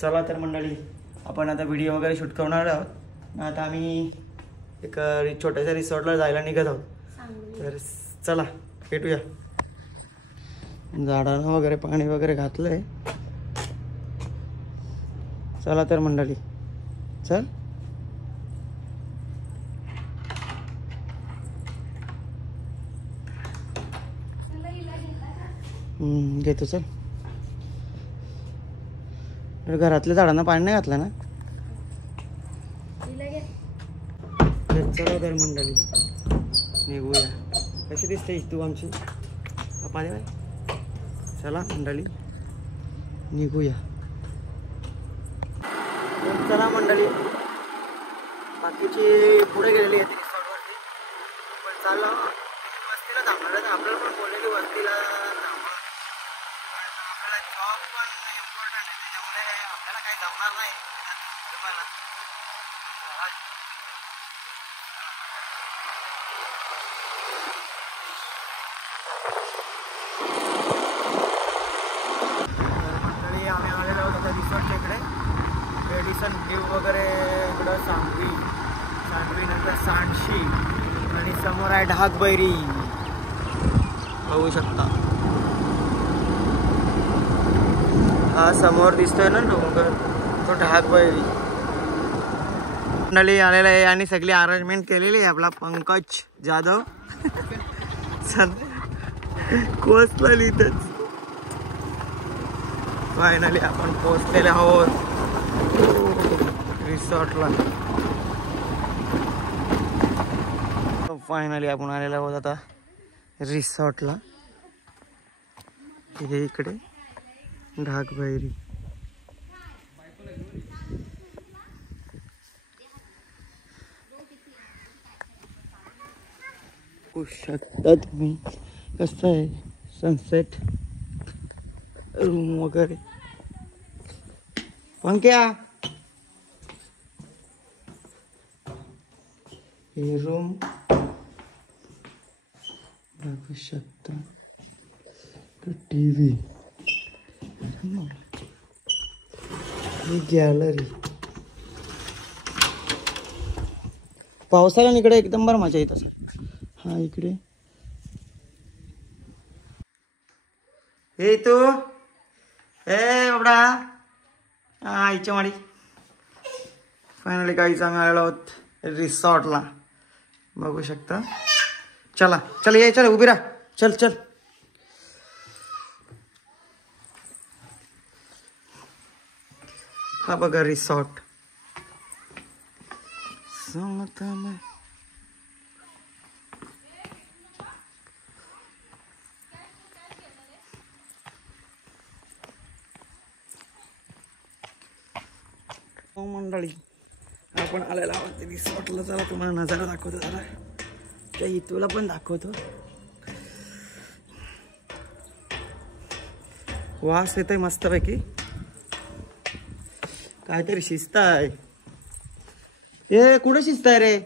चला तर मंडळी, आपण आता व्हिडिओ वगैरे शूट करणार आहोत. आता आम्ही एक छोट्याशा रिसॉर्टला जायला निघत आहोत. तर चला भेटूया. झाडांना वगैरे पाणी वगैरे घातलंय. चला तर मंडळी, चल. घेतो चल. घरातल्या झाडांना पाणी नाही घातलं ना. चला तर मंडळी निघूया. कशी दिसते तू आमची पाणी बाय. चला मंडळी निघूया. चला मंडळी, बाकीची पुढे गेलेली आहे रिसॉर्टवरती. पण चाललं वस्तीला थांबणार आहे. आपल्याला पण बोललेली वस्तीला थांबा. आपल्याला जॉब पण इम्पॉर्टंट आहे, त्याच्यामुळे आपल्याला काही जमणार नाही तुम्हाला. मंडळी आम्ही आलेलो आहोत आता रिसॉर्टच्या इकडे. रेडिसन व्ह्यू वगैरे इकडं सांडवी नंतर सांडशी आणि समोर आहे ढाकबैरी. बघू शकता हा समोर दिसतोय ना डोंगर, तो ढाकबैरी. मंडळी आलेला आहे आणि सगळी अरेंजमेंट केलेली आहे. आपला पंकज जाधव कोसला लिहितच. फायनली आपण पोहोचलेले आहोत रिसॉर्टला. फायनली आपण आलेलो आहोत आता रिसॉर्टला. हे इकडे ढाकबैरी. बघू शकता तुम्ही कसं आहे सनसेट, रूम वगैरे. पंक्या हे रूम बघू शकता. TV, gallery. पावसाळ्यात इकडे एकदम बरं मजा येत असेल. हा इकडे हे तू ए बाबडा आईच्या माडी. फायनली काही चांगला आलेलो आहोत रिसॉर्टला. बघू शकता. चला चल ये, चल उभी राहा. चल चल. हा बघा रिसॉर्ट. मंडळी आपण आलेला आहोत रिसॉर्टला. चला तुम्हाला नजारा दाखवतो. जरा त्या इथूला पण दाखवतो. वास येतोय मस्तपैकी. काहीतरी शिस्त आहे. हे कुठे शिस्त आहे रे?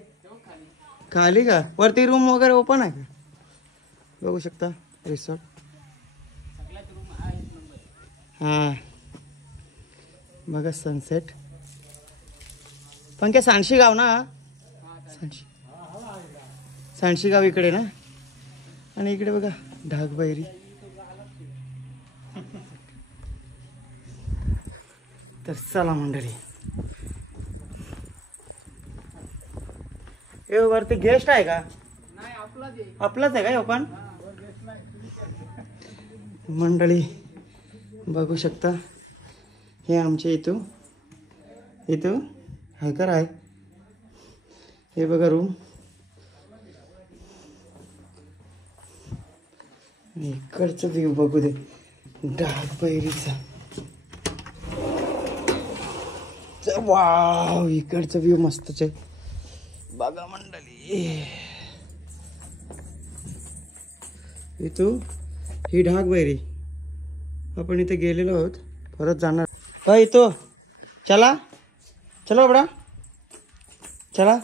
खाली का? वरती रूम वगैरे ओपन आहे का? बघू शकता रिसॉर्ट. हा बघा सनसेट. पण काय सांडशी गाव ना. सांडशी गाव इकडे ना. आणि इकडे बघा ढाकबैरी. तर चला मंडळी. हे वरती गेस्ट आहे का? आपलाच आहे का हे पण? मंडळी बघू शकता हे आमच्या इथं हॅकर आहे. हे बघा रूम. इकडचं व्ह्यू बघू दे ढाकबैरीचा. वाव इकडचं व्ह्यू मस्तच आहे बघा मंडळी. इथं ही ढाकबैरी. आपण इथे गेलेलो आहोत, परत जाणार. काय तो चला चलो बडा चला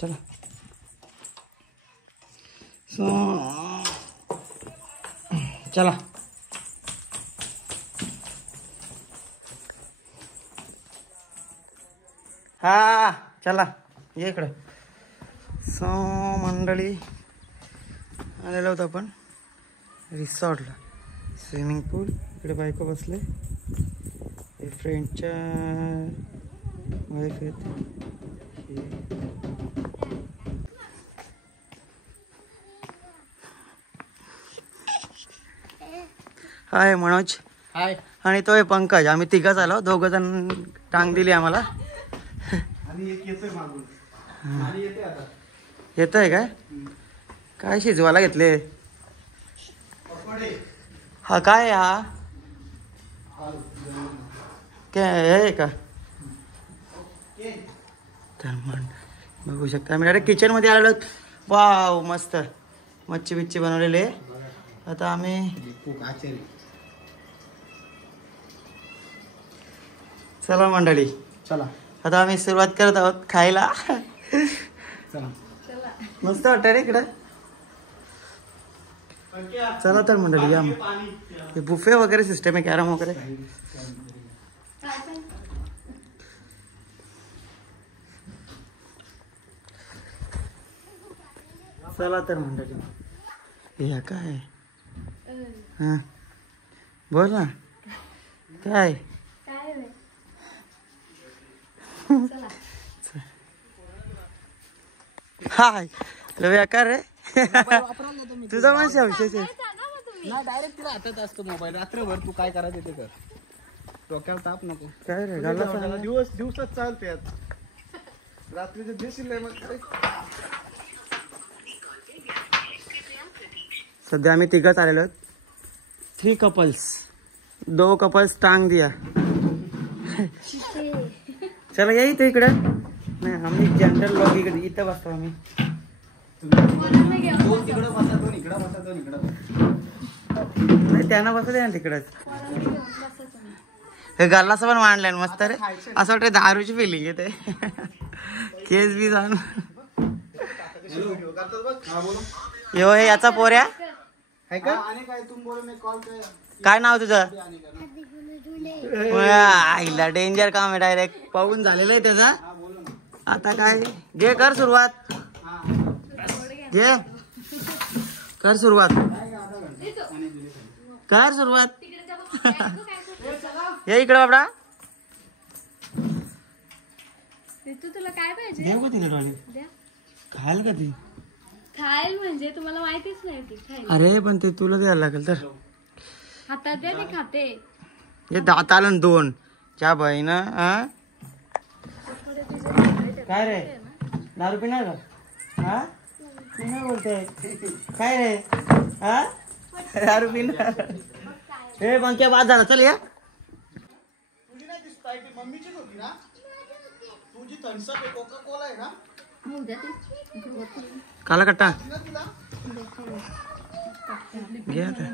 चला. चला हा चला ये इकडं. सो मंडळी आलेलो होतो आपण रिसॉर्टला. स्विमिंग पूल इकडे बायको बसले, फ्रेंडच्या वाईफ आहेत. हाय मनोज. हाय. आणि तो आहे पंकज. आम्ही तिघच आलो, 2 जण टांग दिली आम्हाला. आणि एक येतोय मागून आणि येते आता. येतोय काय? काय शिजवायला घेतले? हा काय हा काय हे का? तर बघू शकता आम्ही डायरेक्ट किचन मध्ये आलेलो. वाव मस्त मच्छी बिच्छी बनवलेली आहे. आता आम्ही चला मंडळी, चला आता आम्ही सुरुवात करत आहोत खायला. चला. मस्त वाटतं रे इकडं. चला तर मंडळी या. हे बुफे वगैरे सिस्टम आहे, कॅरम वगैरे. चला तर मंडळी. हे काय हा बोल ना काय? हाय रवी आकार रे. तुझा माणसा विशेष आहे. नाही डायरेक्ट तुला हातात असतो मोबाईल. रात्रभर तू काय करायचं ते कर. डोक्याला ताप नको. काय रे गाला दिवसात चालते रात्रीचे दिवशी मग काय. सध्या आम्ही तिघच आलेलो आहोत. 3 कपल्स, 2 कपल्स टांग दिया. चला या इथे इकडे. नाही आम्ही जनरल लोक इकडे इथं बसतो आम्ही. इकडं बसा, दोन इकडं बसा, दोन इकडं बसा. नाही त्यांना बसले ना तिकडच. हे गालाचं पण मांडलंय मस्त रे. असं वाटतं दारूची फिलिंग येते. केस बी जाऊन यो हे याचा पोऱ्या आहे का? आणि काय तुम बोलो मी कॉल कर. काय नाव तुझं? आईला डेंजर काम आहे. डायरेक्ट पाहून झालेलं आहे त्याचा. आता काय घे कर सुरुवात. घे कर सुरुवात. कर सुरुवात. ये इकडे बाबडा. तुला काय पाहिजे? देऊ का तिला डॉली? खायला का ती? खायला म्हणजे तुम्हाला माहितीच नाही ती खायला. अरे पण ते तुला द्यायला लागेल तर. हातात द्या ते खाते. हे दात आलं 2 च्या बाईन. काय रे दारू पिणार का? हा पिणार बोलते काय रे? हा दारू पिणार. हे पंक्या बाद झाला. चल या. तुझी नाही दिसत आहे ती मम्मीचीच होती ना. तुझी थम्सअप आहे, कोका कोला आहे ना. काला कट्टा ना तुला घे आता.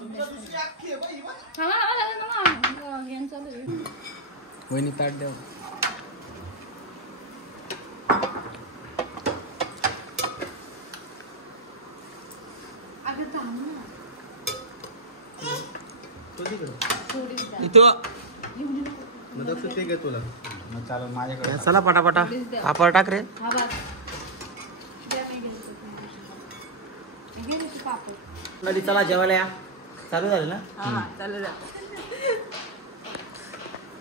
दुसरी अख्खी आहे बाई. वहिनी ताट द्या. ते घे तुला. चालेल माझ्याकडे. चला पटापटा पापड टाक रे. चला जेवायला या. चालू झालं ना?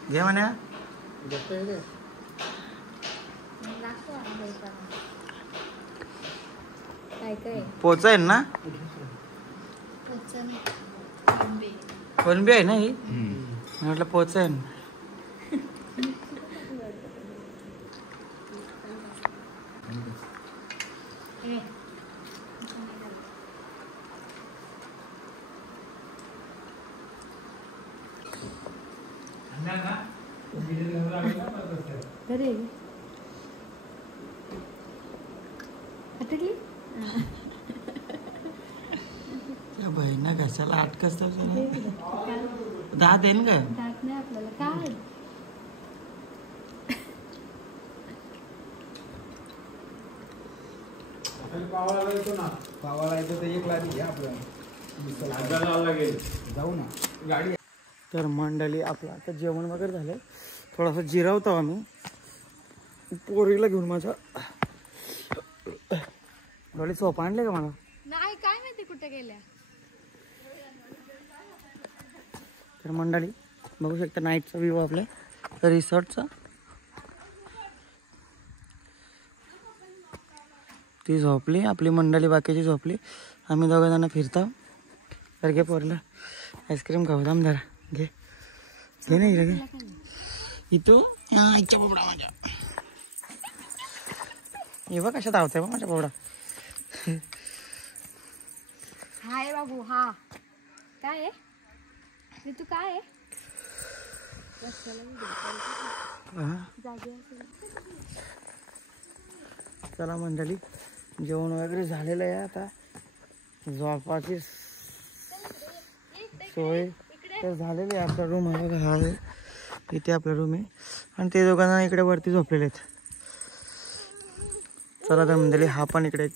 घे म्हणा. पोचाय ना. कोणबी आहे ना ही. म्हटलं पोचाय ना. बहिणा कशाला अटकस दात येईन का? दात नाही आपल्याला काय. पावाला येतो ना. पावाला येतो तर एक लादी घ्या आपल्याला. जाऊ ना गाडी. तर मंडळी आपलं आता जेवण वगैरे झालं, थोडासा जिरावतो आम्ही पोरीला घेऊन. माझ्या डोळे सोपा आणले का मला? नाही, काय माहिती कुठे गेल्या. तर मंडळी बघू शकता नाईटचा व्ह्यू आपल्या रिसॉर्टचा. ती झोपली, आपली मंडळी बाकीची झोपली, आम्ही दोघं जण फिरतो. तर घे पोरला आईस्क्रीम खाऊ, थांब जरा, घे घे नाही रे, घे इथू. आईच्या पोपडा माझ्या, हे बघ कशा धावतंय बघ माझ्या पोपडा. हाय बाबू. हा काय आहे तू? काय आहे? चला मंडळी जेवण वगैरे झालेलं आहे. आता झोपाची सोय तर झालेली आहे. आपला रूम आहे, हा आहे इथे आपला रूम आहे, आणि ते दोघांना इकडे वरती झोपलेले आहेत. चला तर मंडळी हा पण इकडे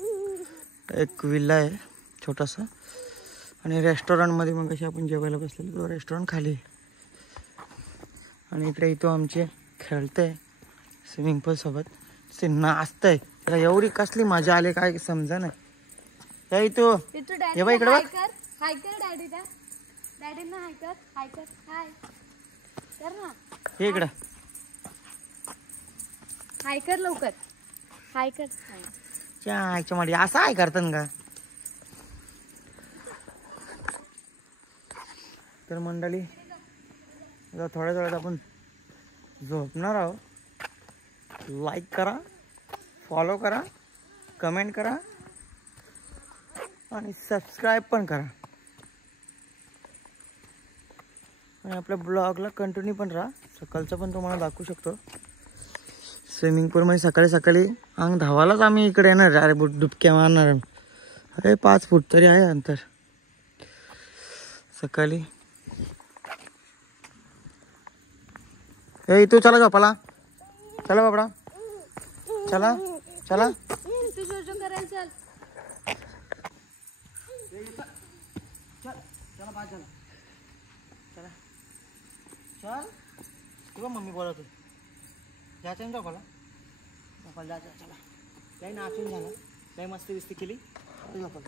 एक विल्ला आहे छोटासा, आणि रेस्टॉरंटमध्ये मग कशी आपण जेवायला बसलेलो, तो रेस्टॉरंट खाली आहे. आणि इकडे इथं आमचे खेळतंय स्विमिंग पूल सोबत, ते नाचतंय. त्याला एवढी कसली मजा आली काय समजा नाही. तू हे बघ इकडे बघ. हाय कर डॅडीला. डॅडींना हाय कर. हाय कर. हाय कर ना. हे इकडं हाय कर लवकर. हाय कर. चायच्या मध्ये असं आहे करतात का? तर मंडळी आता थोड्या वेळात आपण झोपणार आहोत. लाईक करा, फॉलो करा, कमेंट करा आणि सबस्क्राईब पण करा. आणि आपल्या ब्लॉगला कंटिन्यू पण राहा. सकाळचं पण तुम्हाला दाखवू शकतो. स्विमिंग पूलमध्ये सकाळी सकाळी अंग धावालाच आम्ही इकडे येणार. अरे डुबक्या मारणार. अरे 5 फूट तरी आहे अंतर. सकाळी ए तू चला झोपाला. चला बाबडा, चला चला. तू जोजो करायला चल. चला बाज चला चला चल. तू मम्मी बोलत होती जायचं ना झोपाला. झोपाला जायचं. चला काही नाचून झालं, काही मस्ती बिस्ती केली, झोपाला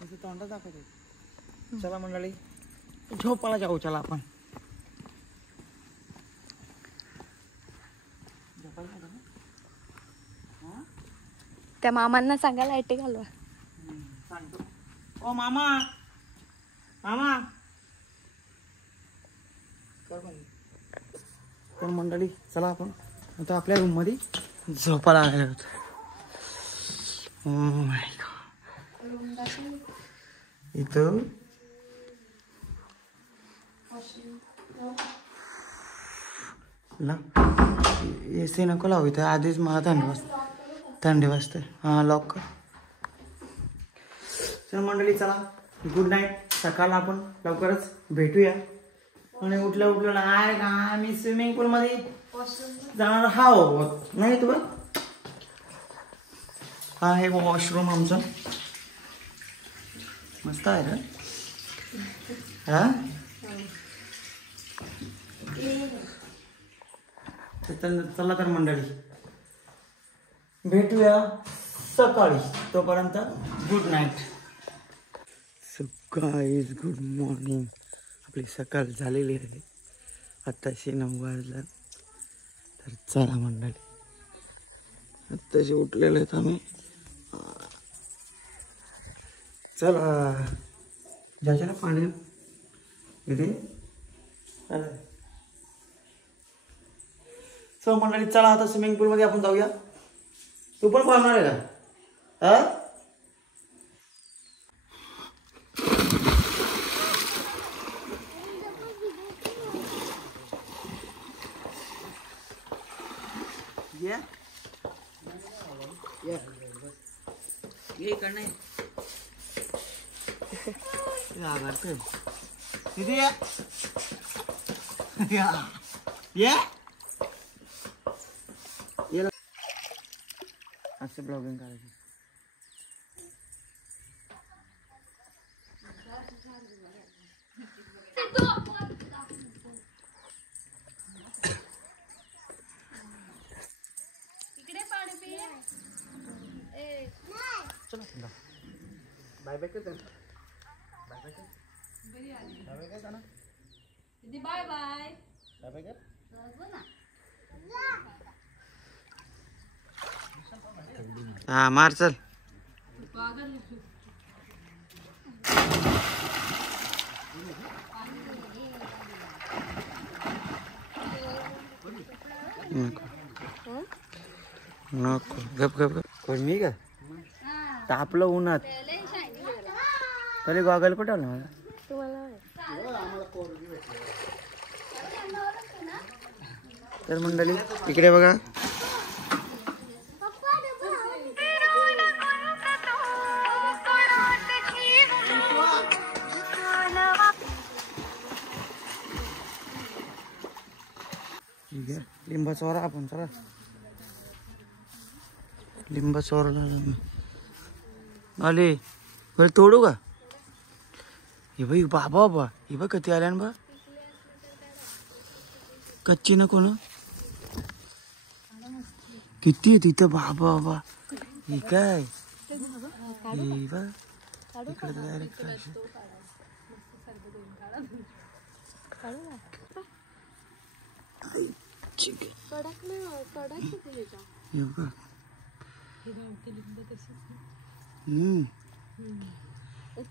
तसं तोंडात दाखवतो. चला मंडळी झोपाला जाऊ. चला आपण त्या मामांना सांगा लाईट घालवा. सांगतो. ओ मामा, मामा पण मंडळी चला आपण आता आपल्या रूम मध्ये झोपायला आलेलो आहोत. Oh my God. इथं AC नको लावू इथं, आधीच मला थंडी वाजते. हां लॉक कर. चल मंडळी चला गुड नाईट. सकाळ आपण लवकरच भेटूया. आणि उठल्या उठलेला आहे का आम्ही स्विमिंग पूल मध्ये जाणार आहोत. नाही तू हा आहे वॉशरूम आमचं, मस्त आहे का? हा चला तर मंडळी भेटूया सकाळी. तोपर्यंत good night. So guys good morning. आपली सकाळ झालेली आहे. आत्ताशी 9 वाजला. तर चला मंडळी आत्ताशी उठलेले आहेत आम्ही. चला जायचं ना पाणी इथे. सो मंडळी चला आता स्विमिंग पूल मध्ये आपण जाऊया. तू पण पाहणार आहे का? हा ये करणे दीदी ये असं ब्लॉगिंग करायचं. बाय बाय कर बाय बाय कर बाय बाय कर ना बाय बाय बाय बाय कर हा मार चल. नको गप गप गप कोण मी का तापलं उन्हात पहिले गॉगल कुठं आलं मला तर मंडळी इकडे बघा ठीक आहे लिंबा चोरा आपण चला लिंबा चोरला आले बरं तोडू का हे बाई बाबा बाबा हे बघ कधी आल्या ना बा कच्ची नको ना किती आहे तिथं बाबा बाबा हे काय हे बा इकडे डायरेक्ट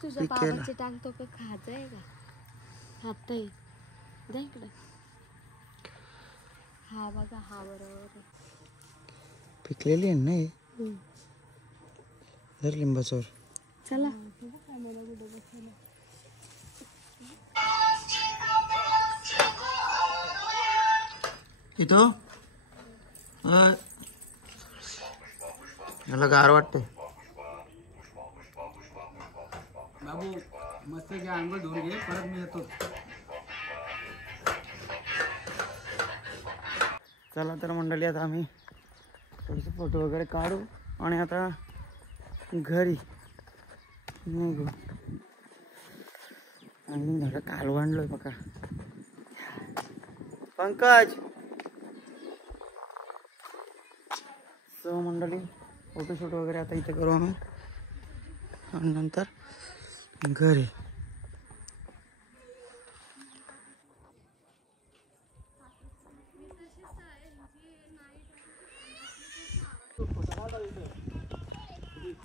तुझ्या बाबाचे टांग तो का खायचंय का खातय जा इकडे हा बघा हा बरोबर पिकलेली आहे ना धर लिंबा चोर चला इथं मला गार वाटते बाबू मस्त घे आंघोळ धुवून घे परत मी येतो चला तर मंडळी आता आम्ही थोडेसे फोटो वगैरे काढू आणि आता घरी निघू आणि झालं कालवणलोय बघा पंकज सो मंडळी फोटोशूट वगैरे आता इथे करू आम्ही आणि नंतर घरी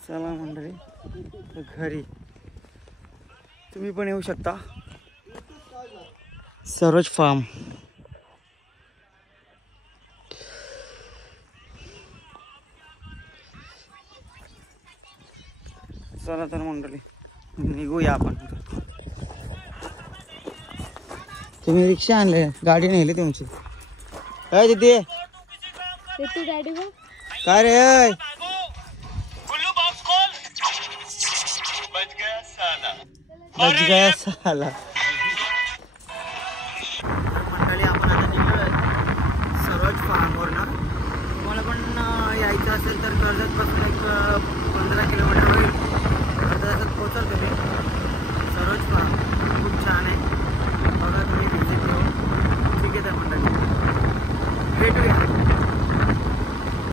चला मंडळी घरी तुम्ही पण येऊ शकता सरोज फार्म चला तर मंडळी निघूया आपण तुम्ही रिक्षा आणले गाडी नेली तुमची काय तिथे डॅडी बघ काय रे बच गया साला मंडळी आपण आता निघालोय सरोज फार्मवर ना तुम्हाला पण यायचं असेल तर कर्जतपासून एक 15 किलोमीटर होईल अर्धा तासात पोहोचाल तुम्ही